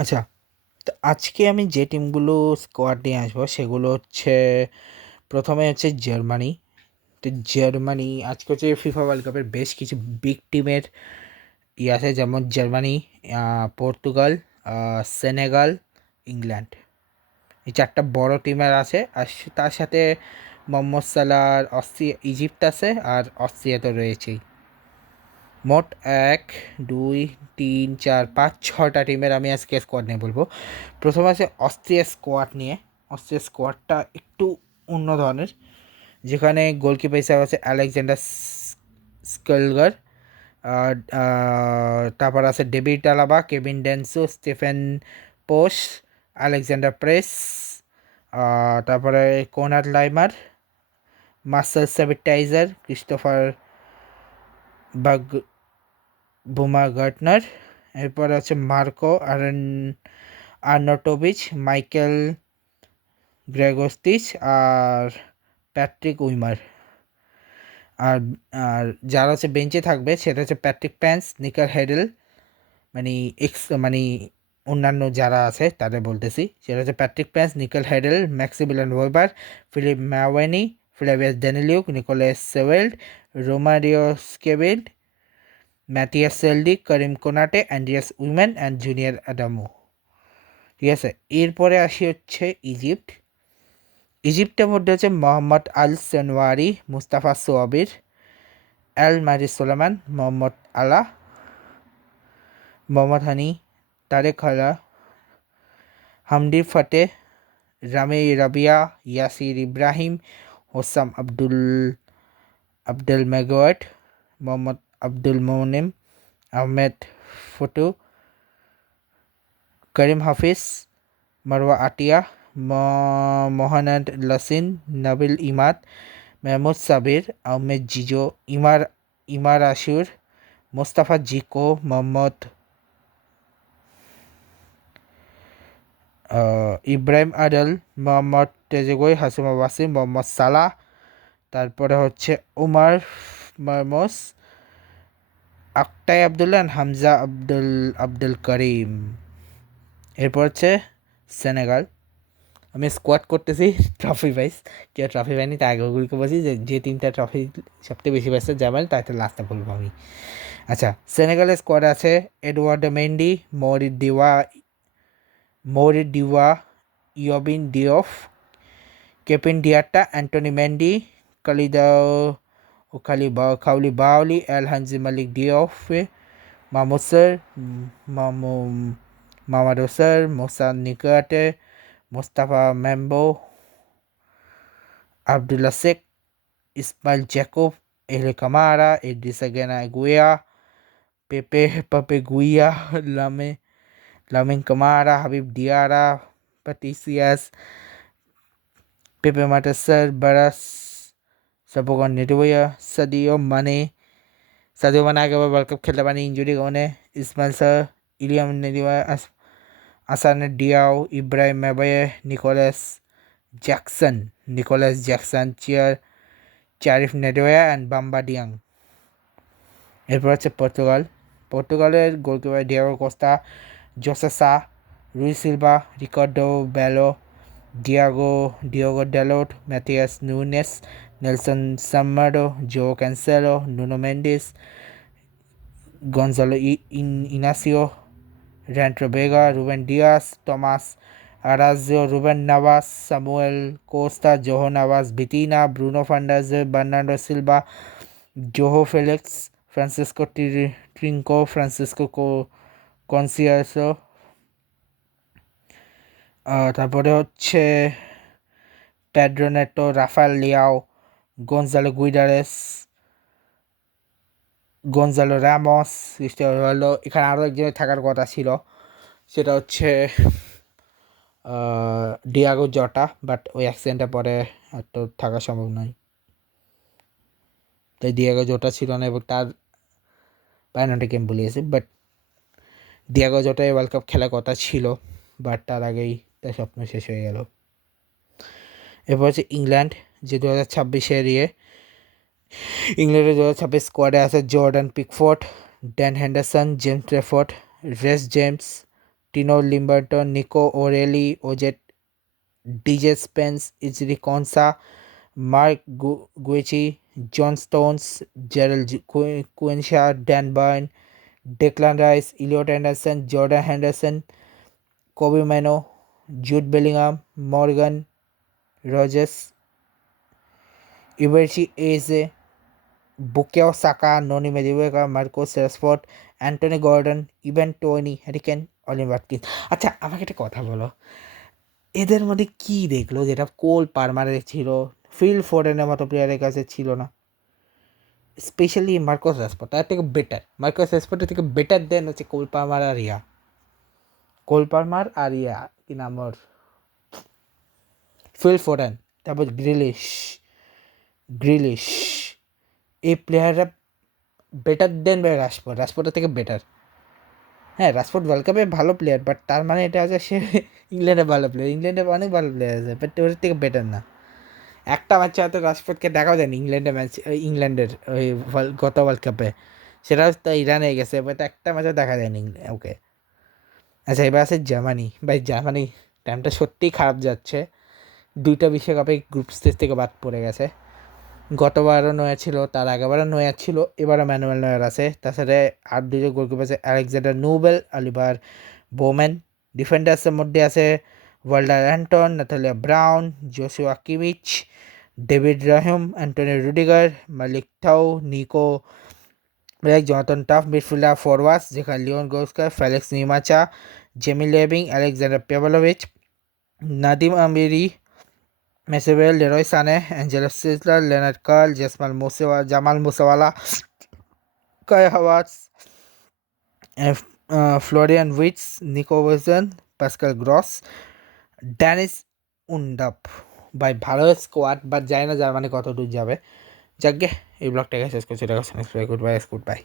আচ্ছা, তো আজকে আমি যে টিমগুলো স্কোয়াড নিয়ে আসবো সেগুলো হচ্ছে প্রথমে হচ্ছে জার্মানি। তো জার্মানি আজকে হচ্ছে ফিফা ওয়ার্ল্ড কাপের বেশ কিছু বিগ টিমের আছে, যেমন জার্মানি, পর্তুগাল, সেনেগাল, ইংল্যান্ড। এই চারটা বড় টিমের আছে। আর তার সাথে মোহাম্মদ সালাহর অস্ট্রিয়া, ইজিপ্ট আছে, আর অস্ট্রিয়া তো রয়েছেই। মোট 1 2 3 4 5 6টা টিমের আমি আজকে স্কোয়াড নিয়ে বলবো। প্রথমে আছে অস্ট্রিয়া স্কোয়াড নিয়ে। অস্ট্রিয়া স্কোয়াডটা একটু অন্য ধরনের, যেখানে গোলকিপার হিসাবে আছে আলেকজান্ডার স্কেলগার। আর তারপর আছে David Alaba, Kevin Danso, Stefan Posch, Alexander Prass, তারপরে Konrad Laimer, Marcel Sabitzer, Christopher বাগ, বুমা গার্টনার। এরপরে আছে মার্কো আর্নটোভিচ, মাইকেল গ্রেগোস্তিচ, আর প্যাট্রিক উইমার। আর আর যারা হচ্ছে বেঞ্চে থাকবে সেটা হচ্ছে প্যাট্রিক প্যান্স, নিকাল হেডেল, মানে মানে অন্যান্য যারা আছে তাদের বলতেছি। সেটা হচ্ছে Patrick Pentz, Niklas Hedl, Maximilian Wober, Philipp Mwene, Flavius Daniliuc, Nicolas Seiwald, Romano Schmid, Matthias Seidl, Karim Konate, Andreas Weimann and Junior Adamu. ঠিক আছে, এরপরে আসি হচ্ছে ইজিপ্ট। ইজিপ্টের মধ্যে হচ্ছে মোহাম্মদ আল সেনওয়ারি, মুস্তাফা সোয়াবির, এল মারি সোলেমান, মোহাম্মদ আলা, মোহাম্মদ হানি, তারেক হালা, হামদি ফাতে, rummy Rabiya, Yasir Ibrahim, Hossam Abdul মেগোয়াট, Mohammad Abdul Monem, Ahmed photo, করিম হাফিজ, মারওয়া আটিয়া, মোহানাদ লাসিন, নাবিল ইমাদ, মেহমুদ সাবির, আহমেদ জিজো, ইমার আশুর, মোস্তাফা জিকো, মোহাম্মদ ইব্রাহিম আদল, মোহাম্মদ তেজেগই, হাসিমা ওয়াসিম, মোহাম্মদ সালাহ। তারপরে হচ্ছে উমার মারমোস, আকতাই আবদুল্লাহ, হামজা আব্দুল করিম। এরপর হচ্ছে সেনেগাল। আমি স্কোয়াড করতেছি ট্রফি পাইস, কেউ ট্রফি পাইনি তাই আগে ওগুলিকে বলছি যে যে তিনটা ট্রফি সবথেকে বেশি পাইছে যাবেন তাতে লাস্টে বলবো আমি। আচ্ছা, সেনেগালের স্কোয়াড আছে Edouard Mendy, Mory Diaw, Yehvann Diouf, Krepin Diatta, Antoine Mendy, Kalidou Koulibaly, El Hadji Malick Diouf, মামুসর, Mamadou Sarr, Moussa Niakhate, Moustapha Mbow, Abdoulaye Seck, Ismail Jakobs, এহলে Camara, Idrissa Gana Gueye, Pape Gueye, Lamine Camara, Habib Diarra, পাটিসিয়াস, Pape Matar Sarr, বারাস, সাপোগন নেটুয়া, Sadio Mane আগেবার world cup খেলতে পারেনি injury কারণে। Ismail sir, Iliman Ndiaye, Assane Diao, Ibrahim Mbaye, Nicolas Jackson, Cherif Ndiaye and Bamba Dieng. এরপর হচ্ছে পর্তুগালের goalkeeper Diogo Costa, Jose Sa, Rui Silva, Ricardo Velho, Diogo Dalot, Matheus Nunes, Nelson Semedo, Joao Cancelo, Nuno Mendes, Goncalo Inacio, Renato Veiga, Ruben Dias, Tomas Araujo, Ruben Neves, Samuel Costa, Joao Neves, Vitinha, Bruno Fernandes, Bernardo Silva, Joao Felix, Francisco Trincao, Francisco Conceicao. তারপরে হচ্ছে Pedro Neto, Rafael Leao, Goncalo Guedes, Goncalo Ramos, Cristiano Ronaldo. এখানে আরও একজনের থাকার কথা ছিল, সেটা হচ্ছে ডিয়াগো জটা, বাট ওই অ্যাক্সিডেন্টের পরে আর তো থাকা সম্ভব নয়, তাই ডিয়াগো জটা ছিল না এবং তার পেনাল্টি গেম বলিয়েছে। বাট ডিয়াগো জটাই ওয়ার্ল্ড কাপ খেলার কথা ছিল, বাট তার আগেই তার স্বপ্ন শেষ হয়ে গেল। এরপর হচ্ছে ইংল্যান্ড, যে 2026-এর ইংল্যান্ডের 2026 স্কোয়াডে আছে Jordan Pickford, Dean Henderson, James Trafford, Reece James, Tino Limberton, Nico O'Reilly, Ojet, DJ Spence, Izri Konsa, Mark Gucci, John Stones, Gerald Quincia, Dan Byrne, Declan Rice, Elliot Anderson, Jordan Henderson, Kobe Mano, Jude Bellingham, Morgan Rogers, Iberchi Eze, Bukayo Saka, Noni Madueke, Marcus Rashford, Anthony Gordon, Ivan Toney, Harry Kane, Ollie Watkins. আচ্ছা আমাকে একটা কথা বলো, এদের মধ্যে কি দেখলো যেটা কোল পারমারের ছিল, ফিল ফোরেনের মতো প্লেয়ারের কাছে ছিল না? স্পেশালি মার্কোস রাশফোর্ড তার থেকে বেটার, মার্কোস রাশফোর্ডের থেকে বেটার দেন হচ্ছে কোল পারমার আর ইয়া, কোল পারমার আর ইয়া কি নাম ওর, ফিল ফোরেন, তারপর গ্রিলিশ, এই প্লেয়াররা বেটার দেন বাই রাশফোর্ড, রাশফোর্ডের থেকে বেটার। হ্যাঁ রাশফোর্ড ওয়ার্ল্ড কাপে ভালো প্লেয়ার, বাট তার মানে এটা আছে সে ইংল্যান্ডে ভালো প্লেয়ার, ইংল্যান্ডে অনেক ভালো প্লেয়ার আছে, বাট ওর থেকে বেটার না। একটা ম্যাচে হয়তো রাশফোর্ডকে দেখাও যায়নি ইংল্যান্ডের ম্যাচ, ইংল্যান্ডের ওই গত ওয়ার্ল্ড কাপে, সেটা তো ইরানে গেছে, বাট একটা ম্যাচও দেখা যায়নি ওকে। আচ্ছা এবার আছে জার্মানি, ভাই জার্মানি টাইমটা সত্যিই খারাপ যাচ্ছে, 2টা বিশ্বকাপে গ্রুপ স্টেজ থেকে বাদ পড়ে গেছে। গতবারও নয়া ছিল, তার আগেবারও নয়া ছিল, এবারও ম্যানুয়াল নয়ার আছে, তাছাড়া আর 2জন গোলকিপার আছে, আলেকজান্ডার নোবেল, অলিভার বোম্যান। ডিফেন্ডার্সের মধ্যে আছে Waldemar Anton, Nathaniel Brown, Joshua Kimmich, David Raum, Antonio Rudiger, Malick Thiaw, Nico ব্ল্যাক, জনাথন টাফ। মিডফিল্ডার ফরওয়ার্ডস যেখানে লিওন গোস্কার, Felix Nmecha, Jamie Leweling, Aleksandar Pavlovic, Nadiem Amiri, মেসেবেল, Leroy Sane, Angelo Stiller, Lennart Karl, Jamal Musiala, Kai Havertz, Florian Wirtz, Nick ওয়েজন, Pascal Gross, Deniz Undav. ভাই ভালো squad, but জানি না Germany কত দূর যাবে। যাকে এই ব্লগটাকে শেষ করছি, দেখা গুড বাই।